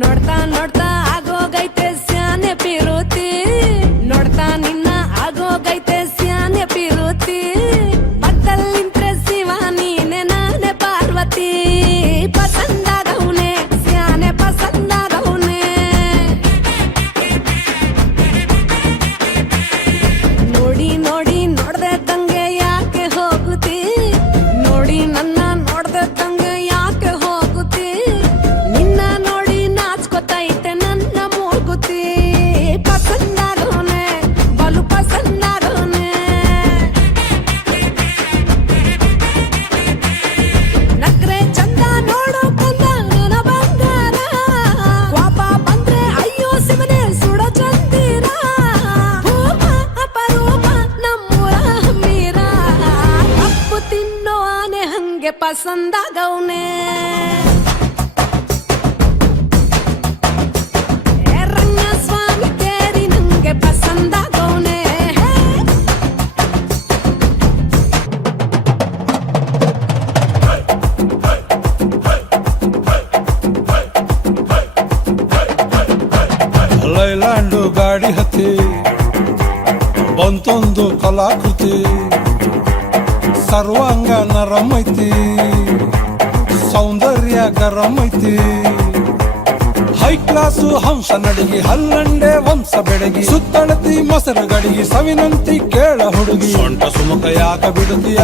ನೋಡ್ತಾ ನೋಡ್ತಾ ಆಗೋಗೈತೆ ಸ್ಯಾನೆ ಪಿರುತಿ, ನೋಡ್ತಾ ನಿನ್ನ ಆಗೋಗೈತೆ ಸ್ಯಾನೆ ಪಿರುತಿ. ಪಕ್ಕದಲ್ಲಿಂತ್ರೆ ಶಿವ ನೀನೆ ನಾನೇ ಪಾರ್ವತಿ, ಪಸಂದಾಗವ್ನೆ ಸ್ಯಾನೆ ಪಸಂದಾಗವ್ನೆ. ನೋಡಿ ನೋಡಿ ನೋಡ್ದೆ ತಂಗೆ ಯಾಕೆ ಹೋಗುತ್ತಿ, ನೋಡಿ ನನ್ನ ನೋಡ್ದೆ ತಂಗೆ ಯಾಕೆ ಹೋಗುತ್ತಿ. ನಿನ್ನ ನೋಡಿ ನಾಚ್ಕೊತೈತೆ ನನ್ನ ಮೂಗುತಿ, ಪಸಂದಾಗವ್ನೆ ಬಲು ಪಸಂದಾಗವ್ನೆ. ನಕ್ರೆ ಚಂದ ನೋಡೋ ಕಂದ ನನ್ನ ಬಂಗಾರ, ಕೋಪ ಬಂದ್ರೆ ಅಯ್ಯೋ ಶಿವನೇ ಸುಡ ಚಂದಿರ. ಭೂಪ ಅಪರೂಪ ನಮ್ಮೂರ ಹಮ್ಮೀರ, ಕಪ್ಪು ತಿನ್ನೋ ಆನೆ ಹಂಗೆ ಪಸಂದಾಗವ್ನೆ. ರಂಗಸ್ವಾಮಿ ಕೇರಿ ನಂಗೆ ಪಸಂದಾಗವ್ನೆ. ಲೈಲ್ಯಾಂಡು ಗಾಡಿ ಹತ್ತಿ ಬಂತೊಂದು ಕಲಾಕೃತಿ, ಸರ್ವಾಂಗ ನರಮೈತಿ ಸೌಂದರ್ಯ ಗರಮೈತಿ. ಹೈ ಕ್ಲಾಸು ಹಂಸ ನಡಿಗೆ ಹಲ್ಲಂಡೆ ವಂಶ ಬೆಡಗಿ, ಸುತ್ತಳತಿ ಮೊಸರು ಗಡಿಗೆ ಸವಿನಂತಿ ಕೇಳ ಹುಡುಗಿ. ಸೊಂಟ ಸುಮುಖ ಯಾಕ ಬಿಡುತ್ತಿ